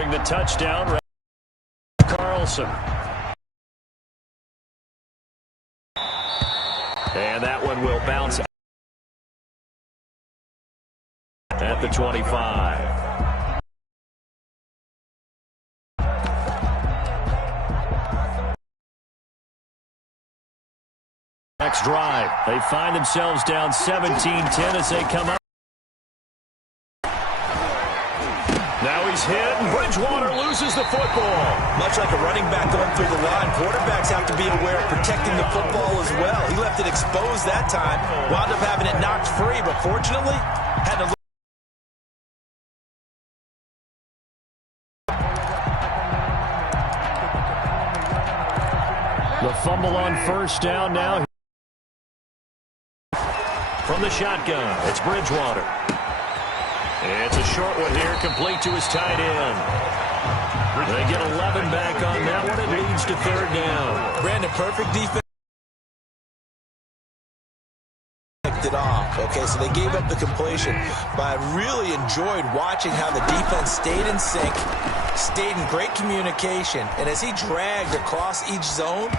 scoring the touchdown, Carlson. And that one will bounce at the 25. Next drive, they find themselves down 17-10 as they come up. Now he's hit, and Bridgewater loses the football. Much like a running back going through the line, quarterbacks have to be aware of protecting the football as well. He left it exposed that time, wound up having it knocked free, but fortunately, had to. The fumble on first down now. From the shotgun, it's Bridgewater. It's a short one here, complete to his tight end. They get 11 back on that one. It leads to third down. Brandon, perfect defense. Picked it off. Okay, so they gave up the completion, but I really enjoyed watching how the defense stayed in sync, stayed in great communication, and as he dragged across each zone,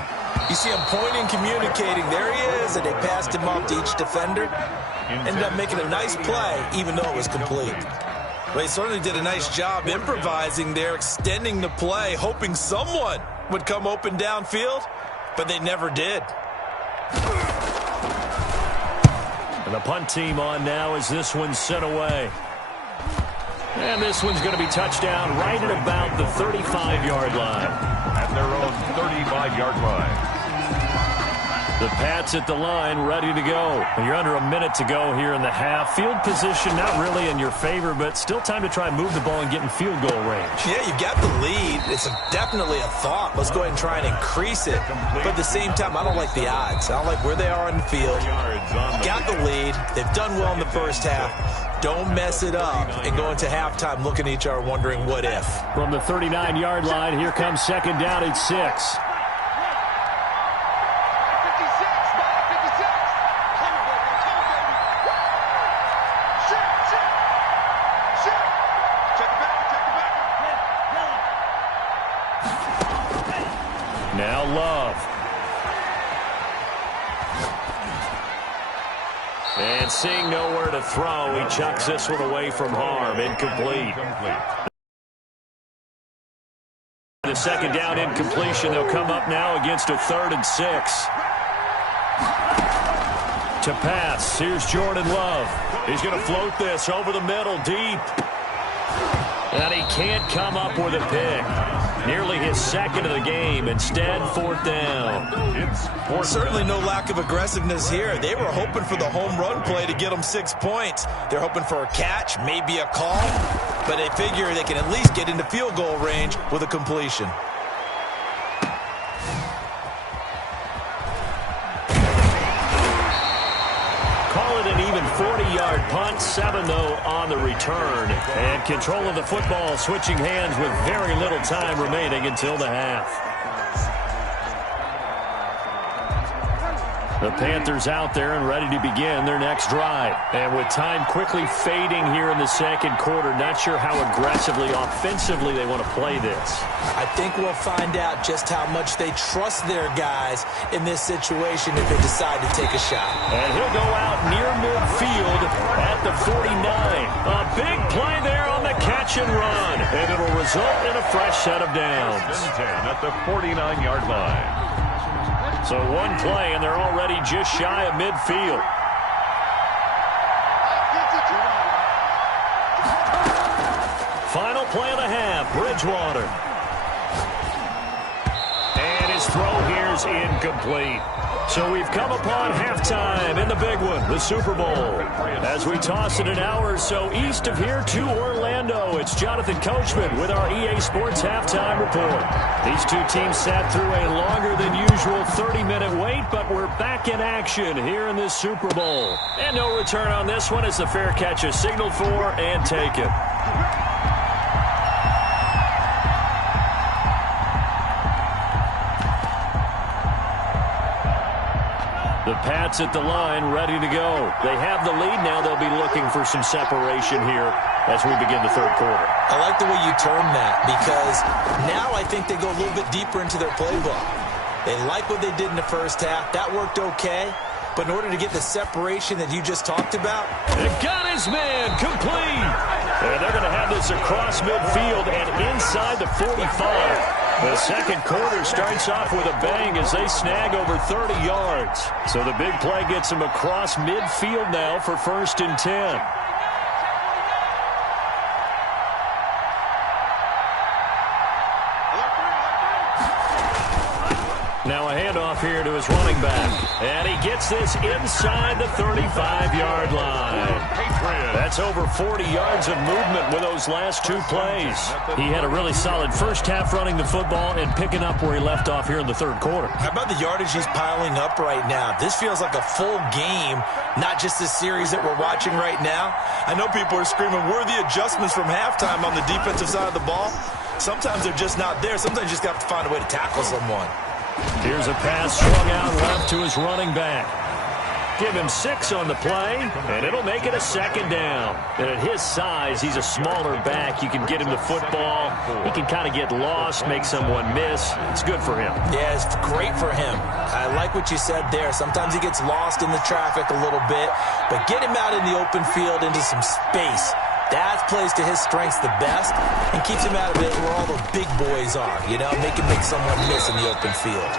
you see him pointing, communicating. There he is, and they passed him off to each defender. Ended up making a nice play, even though it was complete. Well, he certainly did a nice job improvising there, extending the play, hoping someone would come open downfield, but they never did. And the punt team on now as this one's sent away. And this one's going to be touchdown right at about the 35-yard line. At their own 35-yard line. The Pats at the line, ready to go. You're under a minute to go here in the half. Field position not really in your favor, but still time to try and move the ball and get in field goal range. Yeah, you've got the lead. It's definitely a thought. Let's go ahead and try and increase it. But at the same time, I don't like the odds. I don't like where they are on the field. Got the lead. They've done well in the first half. Don't mess it up and go into halftime looking at each other wondering what if. From the 39-yard line, here comes second down at 6. Now Love. And seeing nowhere to throw, he chucks this one away from harm. Incomplete. The second down incompletion. They'll come up now against a 3rd and 6. To pass. Here's Jordan Love. He's going to float this over the middle deep. And he can't come up with a pick. Nearly his second of the game. Instead, 4th down. Certainly no lack of aggressiveness here. They were hoping for the home run play to get them 6 points. They're hoping for a catch, maybe a call. But they figure they can at least get into field goal range with a completion. Call it an even 40-yard punt. 7, though, on the return. And control of the football switching hands with very little time remaining until the half. The Panthers out there and ready to begin their next drive. And with time quickly fading here in the second quarter, not sure how aggressively, offensively they want to play this. I think we'll find out just how much they trust their guys in this situation if they decide to take a shot. And he'll go out near midfield at the 49. A big play there on the catch and run. And it'll result in a fresh set of downs. 10 at the 49-yard line. So one play, and they're already just shy of midfield. Final play of the half, Bridgewater. And his throw here's incomplete. So we've come upon halftime in the big one, the Super Bowl. As we toss it an hour or so east of here to Orlando, it's Jonathan Coachman with our EA Sports Halftime Report. These two teams sat through a longer than usual 30-minute wait, but we're back in action here in this Super Bowl. And no return on this one as the fair catch is signaled for and taken. The Pats at the line, ready to go. They have the lead now. They'll be looking for some separation here. as we begin the third quarter. I like the way you term that, because now I think they go a little bit deeper into their playbook. They like what they did in the first half. That worked okay. But in order to get the separation that you just talked about, they got his man complete. And they're going to have this across midfield and inside the 45. The second quarter starts off with a bang as they snag over 30 yards. So the big play gets them across midfield now for 1st and 10. Now a handoff here to his running back. And he gets this inside the 35-yard line. That's over 40 yards of movement with those last 2 plays. He had a really solid first half running the football and picking up where he left off here in the third quarter. How about the yardage he's piling up right now? This feels like a full game, not just this series that we're watching right now. I know people are screaming, where are the adjustments from halftime on the defensive side of the ball? Sometimes they're just not there. Sometimes you just have to find a way to tackle someone. Here's a pass swung out left to his running back. Give him 6 on the play, and it'll make it a 2nd down. And at his size, he's a smaller back. You can get him the football. He can kind of get lost, make someone miss. It's good for him. Yeah, it's great for him. I like what you said there. Sometimes he gets lost in the traffic a little bit, but get him out in the open field into some space. That plays to his strengths the best and keeps him out of it where all the big boys are, you know, make someone miss in the open field.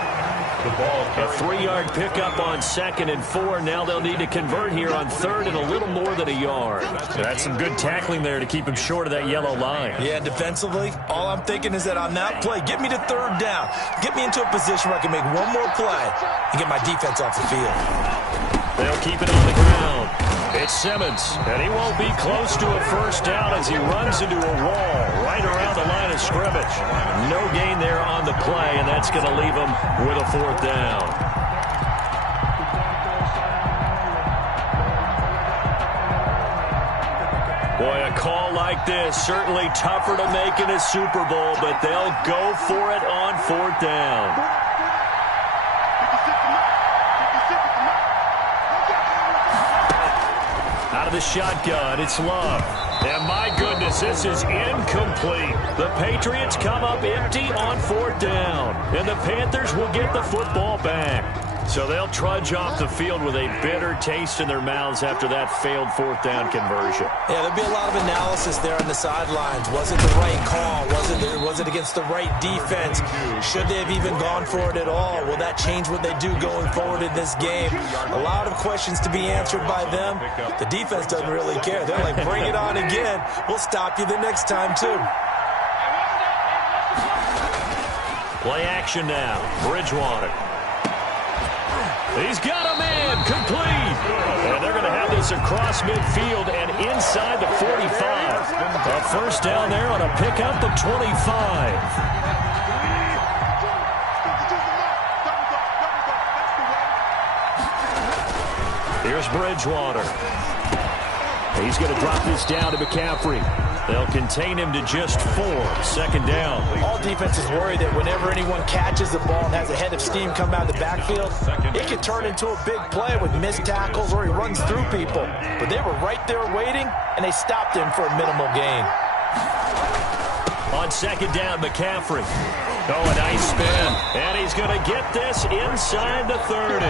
A 3-yard pickup on 2nd and 4. Now they'll need to convert here on 3rd and a little more than a yard. That's some good tackling there to keep him short of that yellow line. Yeah, defensively, all I'm thinking is that on that play, get me to 3rd down. Get me into a position where I can make one more play and get my defense off the field. They'll keep it on the ground. It's Simmons, and he won't be close to a 1st down as he runs into a wall right around the line of scrimmage. No gain there on the play, and that's going to leave him with a 4th down. Boy, a call like this, certainly tougher to make in a Super Bowl, but they'll go for it on 4th down. Out of the shotgun, it's Love. And my goodness, this is incomplete. The Patriots come up empty on 4th down. And the Panthers will get the football back. So they'll trudge off the field with a bitter taste in their mouths after that failed 4th down conversion. Yeah, there'll be a lot of analysis there on the sidelines. Was it the right call? Was it against the right defense? Should they have even gone for it at all? Will that change what they do going forward in this game? A lot of questions to be answered by them. The defense doesn't really care. They're like, bring it on again. We'll stop you the next time, too. Play action now. Bridgewater. He's got a man complete. And they're going to have this across midfield and inside the 45. A 1st down there on a pickup of 25. Here's Bridgewater. He's going to drop this down to McCaffrey. They'll contain him to just 4. 2nd down. All defenses worry that whenever anyone catches the ball and has a head of steam come out of the backfield, it could turn into a big play with missed tackles or he runs through people. But they were right there waiting, and they stopped him for a minimal gain. On 2nd down, McCaffrey. Oh, a nice spin. And he's going to get this inside the 30.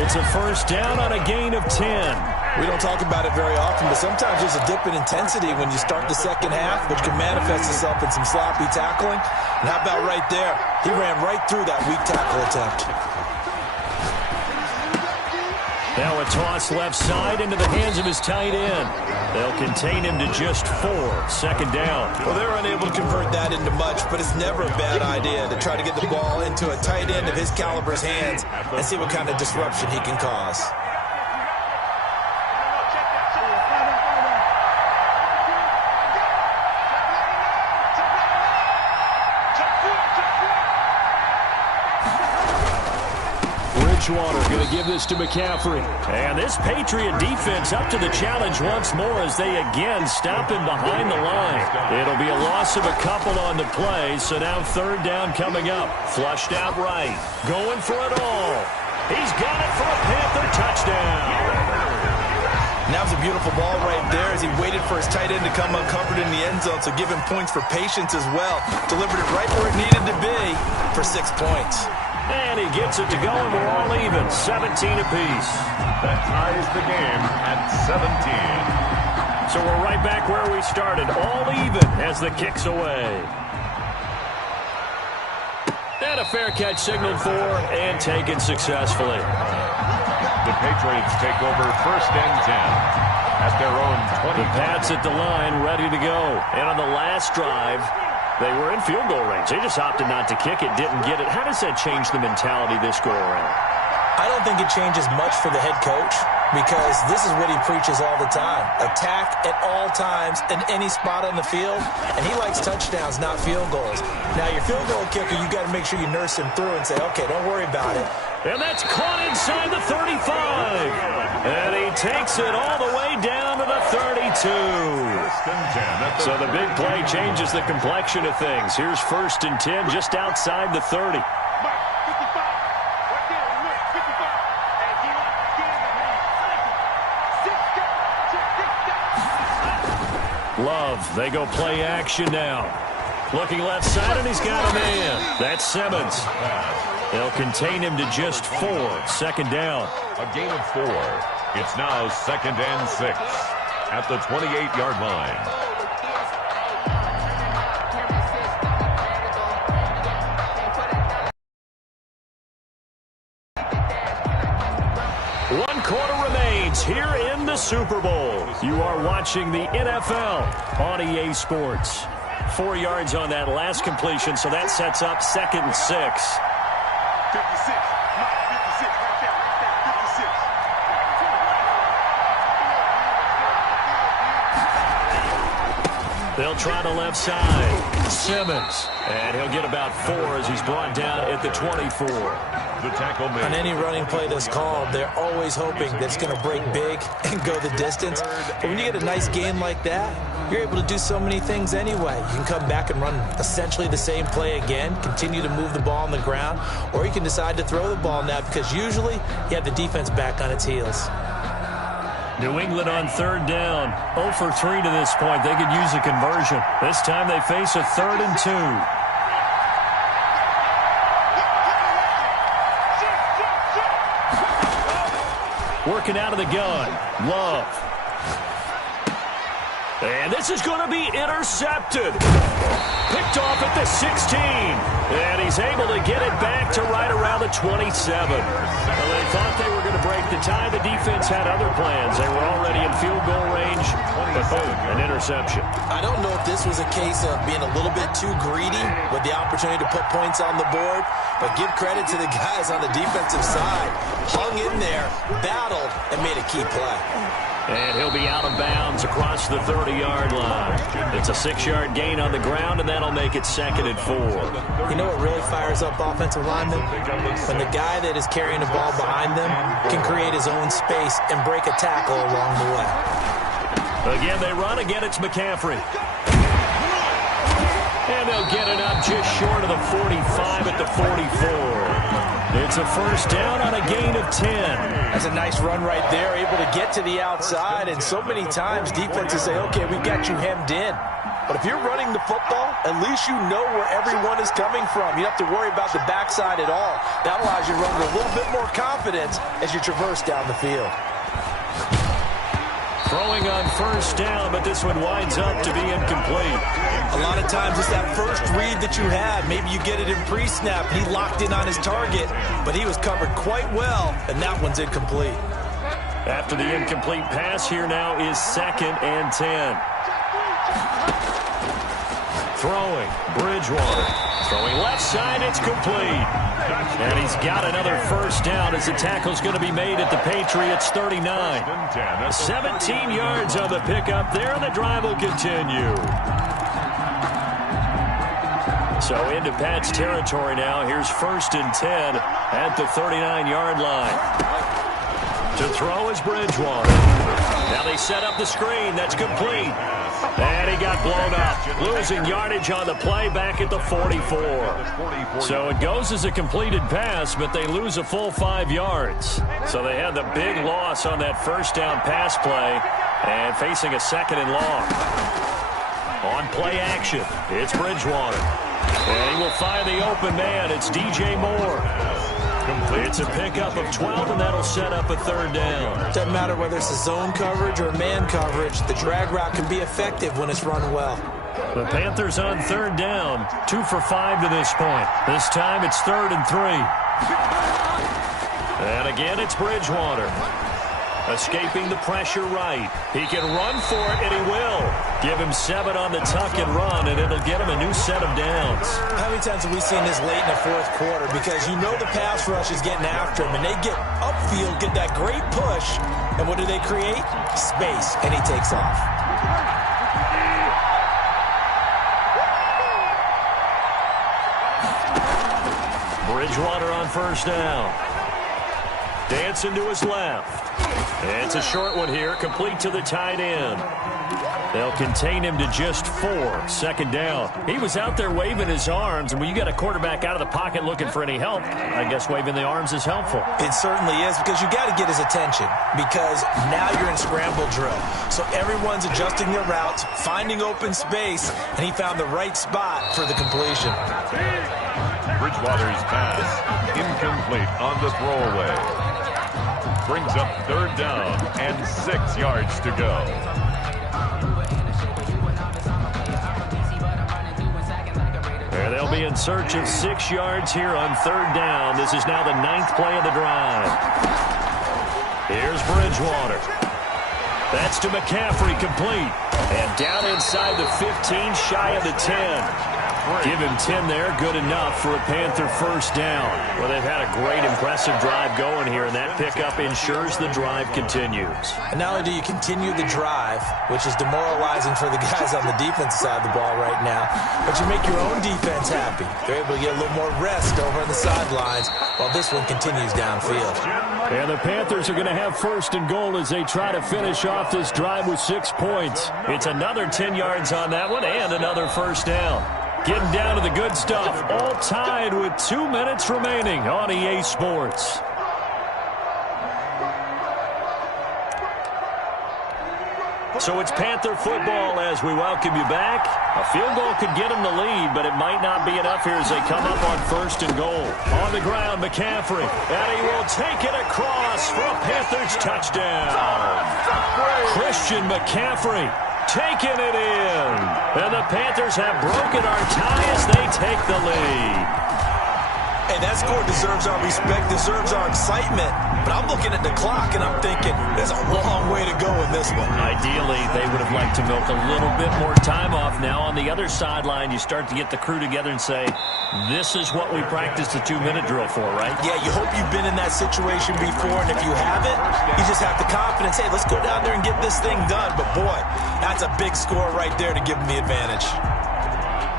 It's a 1st down on a gain of 10. We don't talk about it very often, but sometimes there's a dip in intensity when you start the second half, which can manifest itself in some sloppy tackling. And how about right there? He ran right through that weak tackle attempt. Now a toss left side into the hands of his tight end. They'll contain him to just 4. 2nd down. Well, they were unable to convert that into much, but it's never a bad idea to try to get the ball into a tight end of his caliber's hands and see what kind of disruption he can cause. Bridgewater going to give this to McCaffrey. And this Patriot defense up to the challenge once more as they again stop him behind the line. It'll be a loss of a couple on the play, so now 3rd down coming up. Flushed out right. Going for it all. He's got it for a Panther touchdown. And that was a beautiful ball right there as he waited for his tight end to come uncovered in the end zone, so give him points for patience as well. Delivered it right where it needed to be for 6 points. And he gets it to go, and we're all even, 17 apiece. That ties the game at 17. So we're right back where we started, all even as the kick's away. And a fair catch signaled for and taken successfully. The Patriots take over 1st and 10 at their own 20. The Pats at the line, ready to go. And on the last drive, they were in field goal range. They just opted not to kick it, didn't get it. How does that change the mentality this go around? I don't think it changes much for the head coach because this is what he preaches all the time. Attack at all times in any spot on the field, and he likes touchdowns, not field goals. Now, your field goal kicker, you got to make sure you nurse him through and say, okay, don't worry about it. And that's caught inside the 35. And he takes it all the way down to the 32. So the big play changes the complexion of things. Here's 1st and 10 just outside the 30. Love, they go play action now. Looking left side, and he's got a man. That's Simmons. They'll contain him to just 4. 2nd down. A gain of 4. It's now 2nd and 6 at the 28-yard line. One quarter remains here in the Super Bowl. You are watching the NFL on EA Sports. 4 yards on that last completion, so that sets up 2nd and 6. 56. Right there. 56. They'll try the left side. Simmons. And he'll get about 4 as he's brought down at the 24. The tackle made. On any running play that's called, they're always hoping that it's going to break big and go the distance. But when you get a nice game like that, you're able to do so many things anyway. You can come back and run essentially the same play again, continue to move the ball on the ground, or you can decide to throw the ball now because usually you have the defense back on its heels. New England on 3rd down. 0 for 3 to this point. They could use a conversion. This time they face a 3rd and 2. Working out of the gun. Love. And this is going to be intercepted. Picked off at the 16. And he's able to get it back to right around the 27. Well, they thought they were going to break the tie. The defense had other plans. They were already in field goal range. But boom, an interception. I don't know if this was a case of being a little bit too greedy with the opportunity to put points on the board, but give credit to the guys on the defensive side. Hung in there, battled, and made a key play. And he'll be out of bounds across the 30-yard line. It's a 6-yard gain on the ground, and that'll make it 2nd and 4. You know what really fires up offensive linemen? When the guy that is carrying the ball behind them can create his own space and break a tackle along the way. Again, they run. Again, it's McCaffrey. And they'll get it up just short of the 45 at the 44. It's a 1st down on a gain of 10. That's a nice run right there, able to get to the outside. And so many times defenses say, okay, we've got you hemmed in. But if you're running the football, at least you know where everyone is coming from. You don't have to worry about the backside at all. That allows you to run with a little bit more confidence as you traverse down the field. Throwing on 1st down, but this one winds up to be incomplete. A lot of times it's that first read that you have. Maybe you get it in pre-snap. He locked in on his target, but he was covered quite well, and that one's incomplete. After the incomplete pass, here now is 2nd and 10. Throwing, Bridgewater. Throwing left side, it's complete. And he's got another 1st down as the tackle's going to be made at the Patriots' 39. 17 yards on the pickup there, and the drive will continue. So into Pat's territory now. Here's 1st and 10 at the 39-yard line. To throw is Bridgewater. Now they set up the screen. That's complete. And he got blown up, losing yardage on the play back at the 44. So it goes as a completed pass, but they lose a full 5 yards. So they had the big loss on that first down pass play and facing a 2nd and long. On play action, it's Bridgewater. And he will find the open man. It's DJ Moore. It's a pickup of 12, and that'll set up a 3rd down. Doesn't matter whether it's a zone coverage or man coverage. The drag route can be effective when it's run well. The Panthers on 3rd down, 2 for 5 to this point. This time it's 3rd and 3. And again, it's Bridgewater. Escaping the pressure right. He can run for it, and he will. Give him 7 on the tuck and run, and it'll get him a new set of downs. How many times have we seen this late in the 4th quarter? Because you know the pass rush is getting after him, and they get upfield, get that great push, and what do they create? Space, and he takes off. Bridgewater on 1st down. Dancing to his left. It's a short one here, complete to the tight end. They'll contain him to just 4, 2nd down. He was out there waving his arms, and when you got a quarterback out of the pocket looking for any help, I guess waving the arms is helpful. It certainly is, because you got to get his attention, because now you're in scramble drill. So everyone's adjusting their routes, finding open space, and he found the right spot for the completion. Bridgewater's pass incomplete on the throwaway. Brings up 3rd down and 6 yards to go. There they'll be in search of 6 yards here on 3rd down. This is now the 9th play of the drive. Here's Bridgewater. That's to McCaffrey, complete. And down inside the 15, shy of the 10. Give him 10 there, good enough for a Panther 1st down. Well, they've had a great, impressive drive going here, and that pickup ensures the drive continues. And not only do you continue the drive, which is demoralizing for the guys on the defensive side of the ball right now, but you make your own defense happy. They're able to get a little more rest over on the sidelines while this one continues downfield. And the Panthers are going to have 1st and goal as they try to finish off this drive with 6 points. It's another 10 yards on that one and another 1st down. Getting down to the good stuff, all tied with 2 minutes remaining on EA Sports. So it's Panther football as we welcome you back. A field goal could get them the lead, but it might not be enough here as they come up on 1st and goal. On the ground, McCaffrey, and he will take it across for a Panthers touchdown. Christian McCaffrey taking it in. And the Panthers have broken our tie as they take the lead. Hey, that score deserves our respect, deserves our excitement. But I'm looking at the clock, and I'm thinking there's a long way to go in this one. Ideally, they would have liked to milk a little bit more time off. Now, on the other sideline, you start to get the crew together and say, this is what we practiced the 2-minute drill for, right? Yeah, you hope you've been in that situation before, and if you haven't, you just have the confidence, hey, let's go down there and get this thing done. But, boy, that's a big score right there to give them the advantage.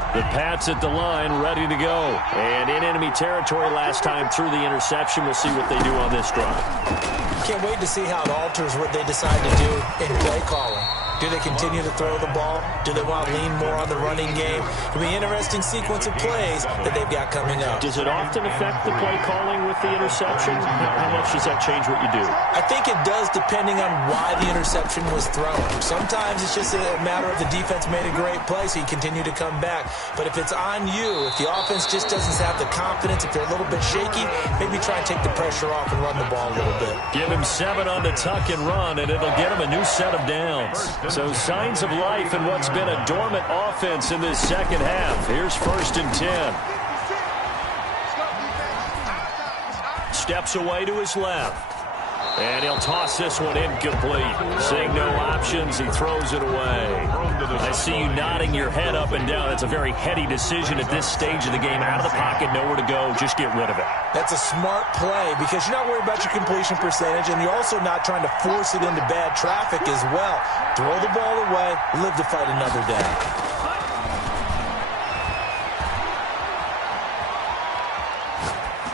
The Pats at the line, ready to go. And in enemy territory last time through the interception. We'll see what they do on this drive. Can't wait to see how it alters what they decide to do in play calling. Do they continue to throw the ball? Do they want to lean more on the running game? It'll be an interesting sequence of plays that they've got coming up. Does it often affect the play calling with the interception? How much does that change what you do? I think it does, depending on why the interception was thrown. Sometimes it's just a matter of the defense made a great play, so you continue to come back. But if it's on you, if the offense just doesn't have the confidence, if they're a little bit shaky, maybe try and take the pressure off and run the ball a little bit. Give him 7 on the tuck and run, and it'll get him a new set of downs. So signs of life in what's been a dormant offense in this second half. Here's 1st and 10. Steps away to his left. And he'll toss this one incomplete. Seeing no options, he throws it away. I see you nodding your head up and down. It's a very heady decision at this stage of the game. Out of the pocket, nowhere to go. Just get rid of it. That's a smart play because you're not worried about your completion percentage, and you're also not trying to force it into bad traffic as well. Throw the ball away, live to fight another day.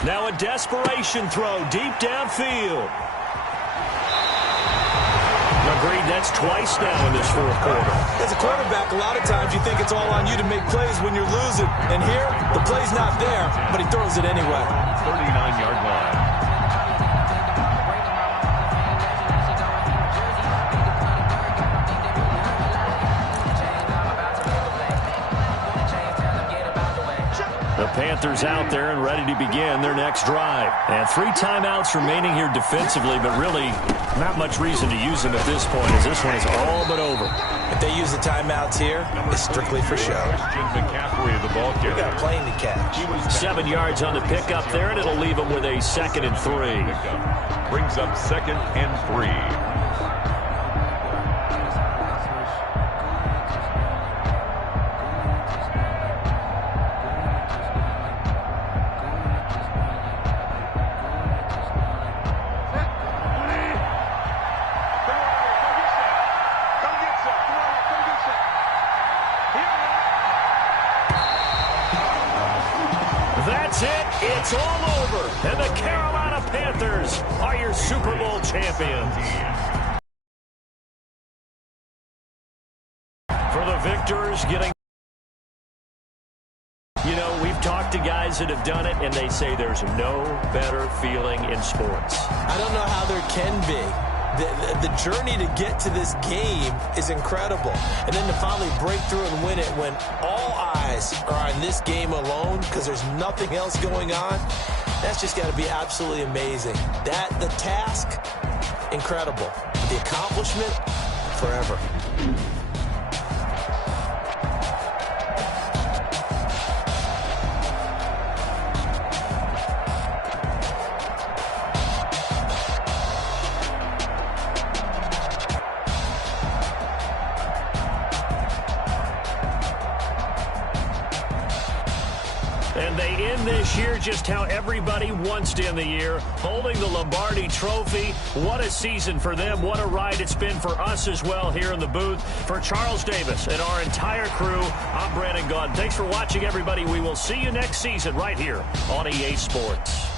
Now a desperation throw deep downfield. Agreed, that's twice now in this fourth quarter. As a quarterback, a lot of times you think it's all on you to make plays when you're losing. And here, the play's not there, but he throws it anyway. 39-yard line. The Panthers out there and ready to begin their next drive. And 3 timeouts remaining here defensively, but really not much reason to use them at this point, as this one is all but over. If they use the timeouts here, it's strictly for show. Christian McCaffrey, the ball carrier. We got a plane to catch. 7 yards on the pickup there, and it'll leave them with a 2nd and 3. Brings up 2nd and 3. That's it. It's all over. And the Carolina Panthers are your Super Bowl champions. For the victors getting... You know, we've talked to guys that have done it, and they say there's no better feeling in sports. I don't know how there can be. The journey to get to this game is incredible. And then to finally break through and win it when all eyes are on this game alone because there's nothing else going on, that's just got to be absolutely amazing. The task, incredible. The accomplishment, forever. And they end this year just how everybody wants to end the year, holding the Lombardi Trophy. What a season for them. What a ride it's been for us as well here in the booth. For Charles Davis and our entire crew, I'm Brandon Gaudin. Thanks for watching, everybody. We will see you next season right here on EA Sports.